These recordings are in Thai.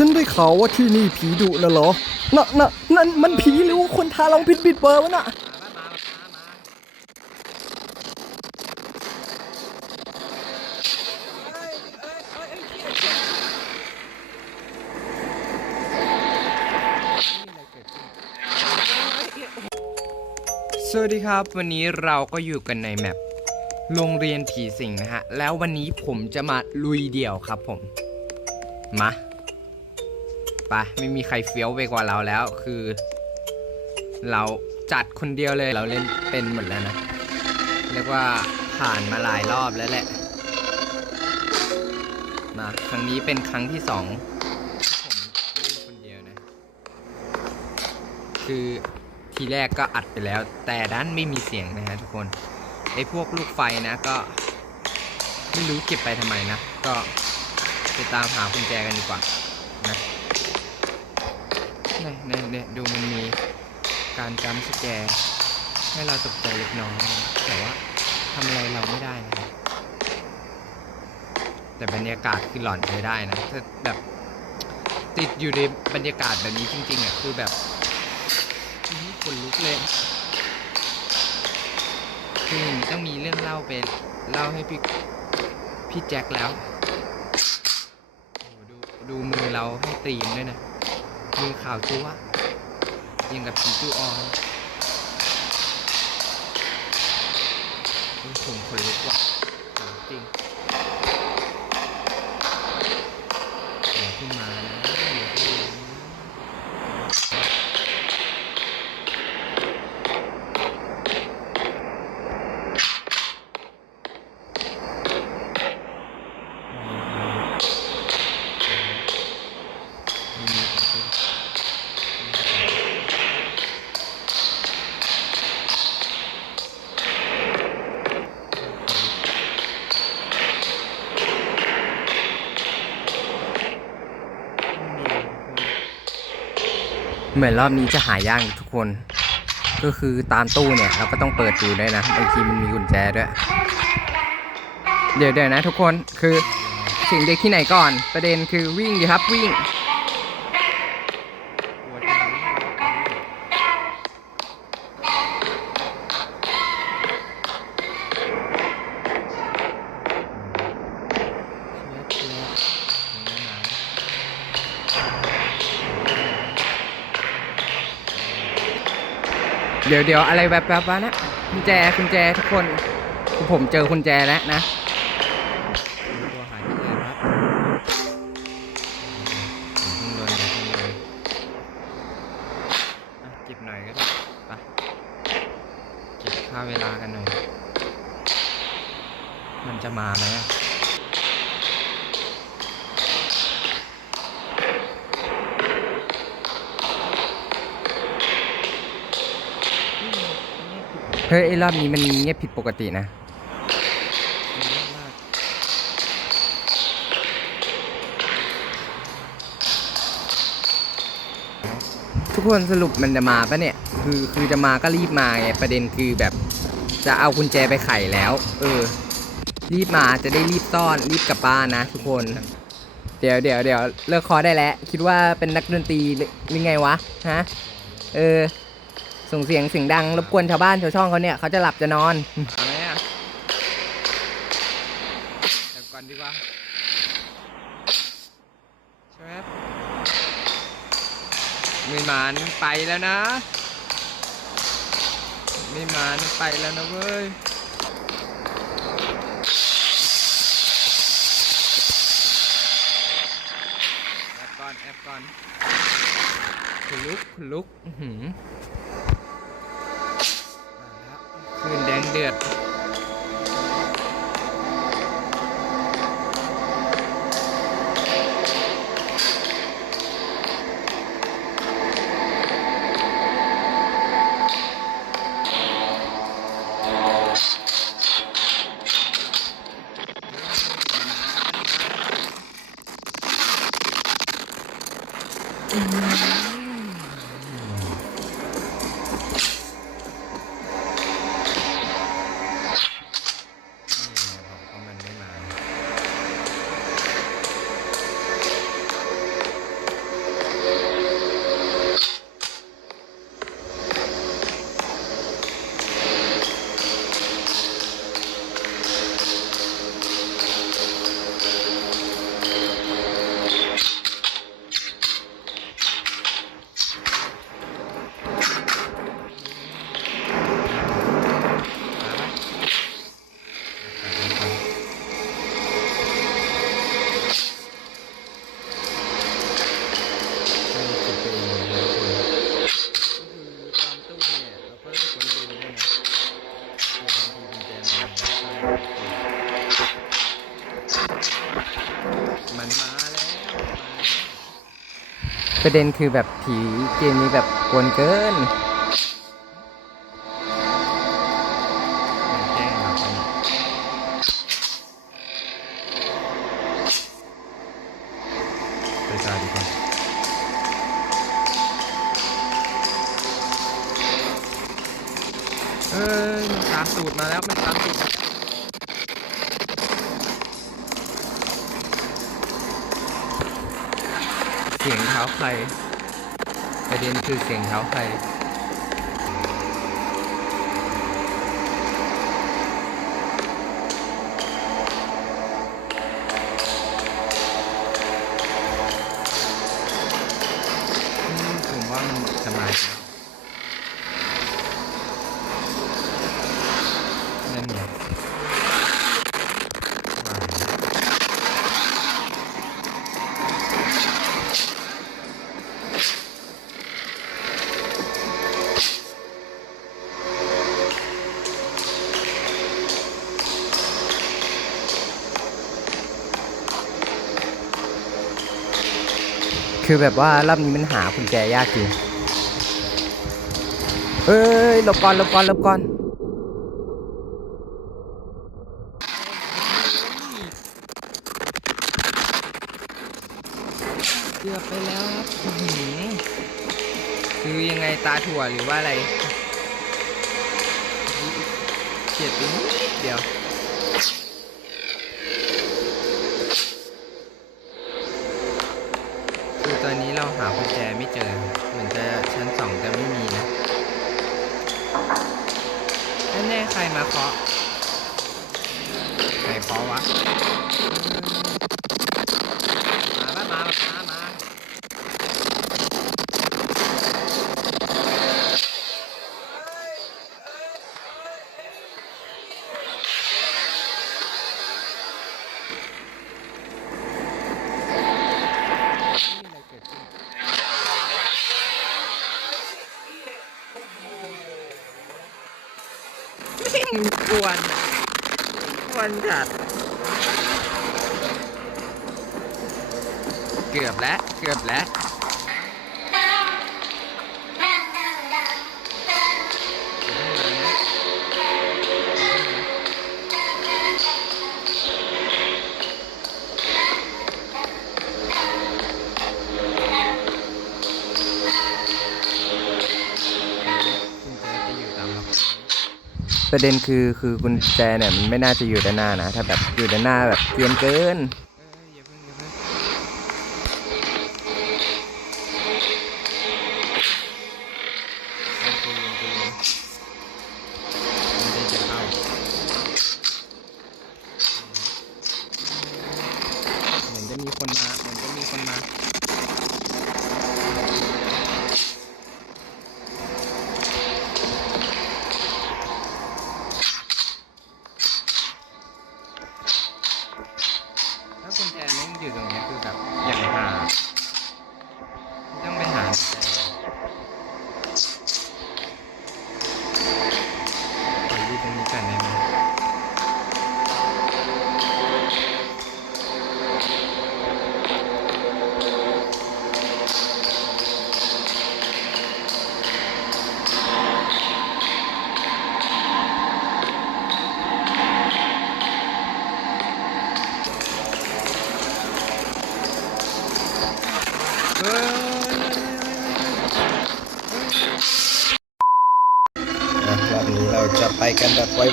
ฉันได้ข่าวว่าที่นี่ผีดุนะเหรอ น่ะน่ะนั่นมันผีหรือว่าคนทาลองผิดบิดเบอร์วะน่ะ สวัสดีครับ วันนี้เราก็อยู่กันในแมปโรงเรียนผีสิงนะฮะ แล้ววันนี้ผมจะมาลุยเดี่ยวครับผม มา ไปไม่มีใครเฟี้ยวไปกว่าเราแล้ว คือ เราจัดคนเดียวเลยเราเล่นเป็นหมดแล้วนะเรียกว่าผ่านมาหลายรอบแล้วแหละมาครั้งนี้เป็นครั้งที่สองที่ผมเล่นคนเดียวนะ คือทีแรกก็อัดไปแล้ว แต่ด้านไม่มีเสียงนะฮะทุกคนไอ้พวกลูกไฟนะก็ไม่รู้เก็บไปทำไมนะ ก็ไปตามหากุญแจกันดีกว่านะ เนี่ยเนี่ยเนี่ยดูมันมีการจำสแกร์ให้เราตกใจเล็กน้อยแต่ว่าทำอะไรเราไม่ได้นะครับแต่บรรยากาศคือหลอนใช้ได้นะถ้าแบบติดอยู่ในบรรยากาศแบบนี้จริงๆอะคือแบบคนลุกเลยคือต้องมีเรื่องเล่าไปเล่าให้พี่พี่แจ็คแล้ว ดูดูมือเราให้ตีมด้วยนะ มีข่าวชัวยังกับผีจูออนโอ้ยผมคนลุกว่ะจริงเดี๋ยวขึ้นมานะ เหมือนรอบนี้จะหายากทุกคน ก็คือตามตู้เนี่ยเราก็ต้องเปิดดูด้วยนะบางทีมันมีกุญแจด้วย เดี๋ยวเดี๋ยวนะทุกคนคือสิงเด็กที่ไหนก่อน ประเด็นคือวิ่งดีครับวิ่ง เดี๋ยวเดี๋ยวอะไรแบบแบบวะนะกุญแจกุญแจทุกคน ผมเจอกุญแจแล้วนะ รอบนี้มันเงียบผิดปกตินะ ทุกคนสรุปมันจะมาปะเนี่ย คือคือจะมาก็รีบมาไงประเด็นคือแบบ จะเอากุญแจไปไขแล้ว เออ รีบมาจะได้รีบซ่อนรีบกลับบ้านนะทุกคน เดี๋ยวเดี๋ยวเดี๋ยวเลิกคอได้แล้ว คิดว่าเป็นนักดนตรีหรือไงวะฮะเออ ส่งเสียงเสียงดังรบกวนชาวบ้านชาวช่องเขาเนี่ยเขาจะหลับจะนอนอะไรอะเดี๋ยวก่อนดีกว่าใช่ไหมไม่มานไปแล้วนะไม่มานไปแล้วนะเว้ยแอบก่อนแอบก่อนลุกลุก อือหือม ปืนแดงเดือด ประเด็นคือแบบผีเกมนี้แบบกวนเกิน สียงเท้าใครประเด็นคือเสียงเท้าใคร คือแบบว่ารอบนี้มันหากุญแจยากจริงเอ้ยหลบก่อนหลบก่อนหลบก่อนเกือบไปแล้วครับคือยังไงตาถั่วหรือว่าอะไรเฉียดไปนิดเดียว ม่งกวนอะกวนจัด เกือบแล้ว เกือบแล้ว ประเด็นคือคือกุญแจเนี่ยมันไม่น่าจะอยู่ด้านหน้านะ ถ้าแบบอยู่ด้านหน้าแบบเกรียนเกิน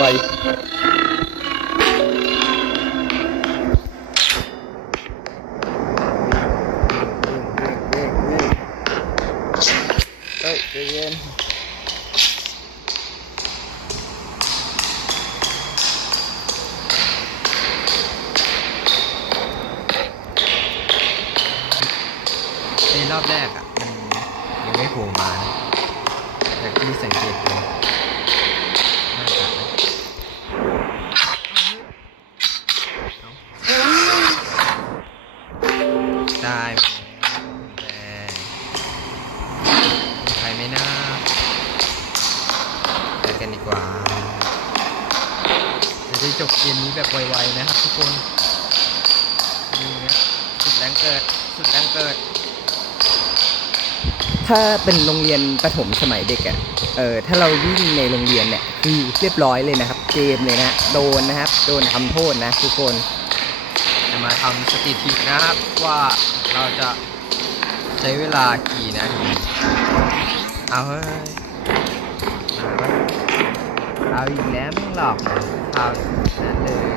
ไวๆเฮ้ยใจเย็นในรอบแรกอะ มันยังไม่โผล่มานะแต่ที่สังเกตดูน่า ถ้าเป็นโรงเรียนประถมสมัยเด็กอะ่ะ เออถ้าเราวิ่งในโรงเรียนเนี่ยคือเรียบร้อยเลยนะครับ เกมเลยนะโดนนะครับ โดนทำโทษนะทุกคนจะมาทำสถิตินะครับว่าเราจะใช้เวลากี่นาทีเอาเฮ้ยเอาอีกแล้วไม่หลอกครานั้นเลย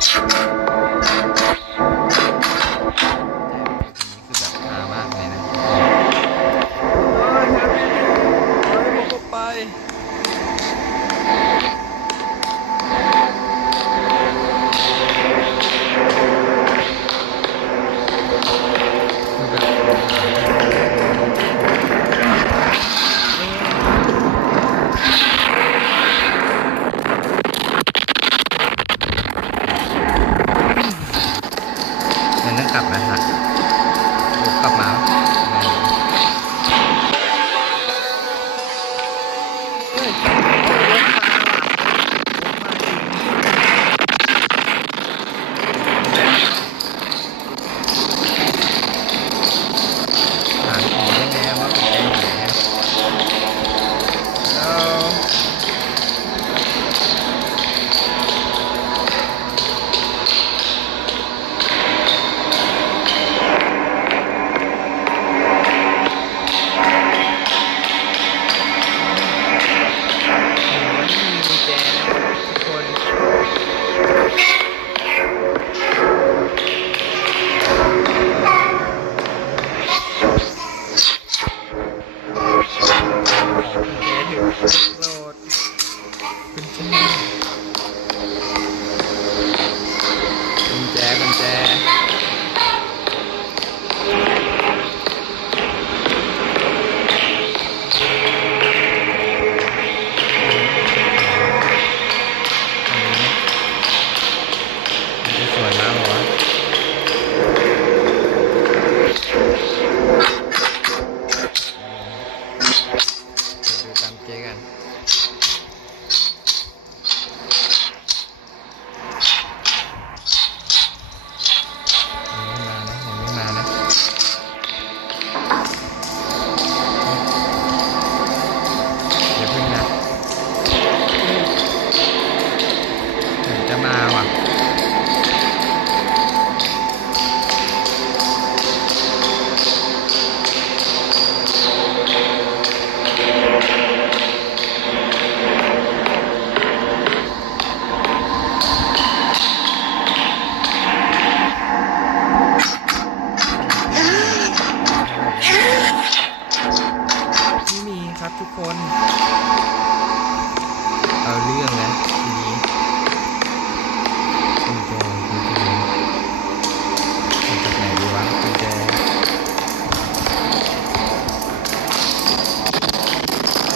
잠깐.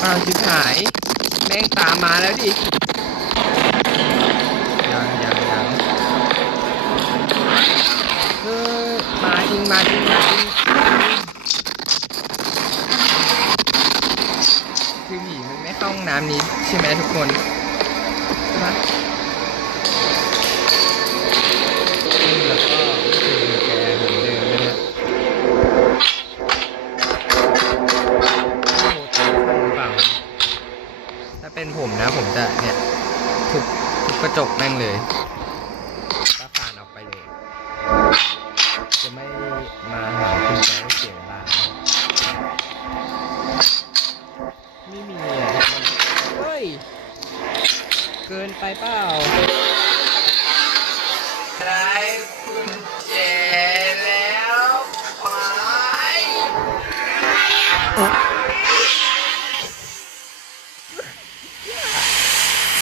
อ้าวชิบหาย แม่งตามมาแล้วดิ ยังยังยังเออมาจริงมาจริงมาจริงคือผีมันไม่เข้าห้องน้ำนี้ใช่ไหมทุกคนใช่ไห ผมนะ ผมจะเนี่ยทุบทุบกระจกแม่งเลย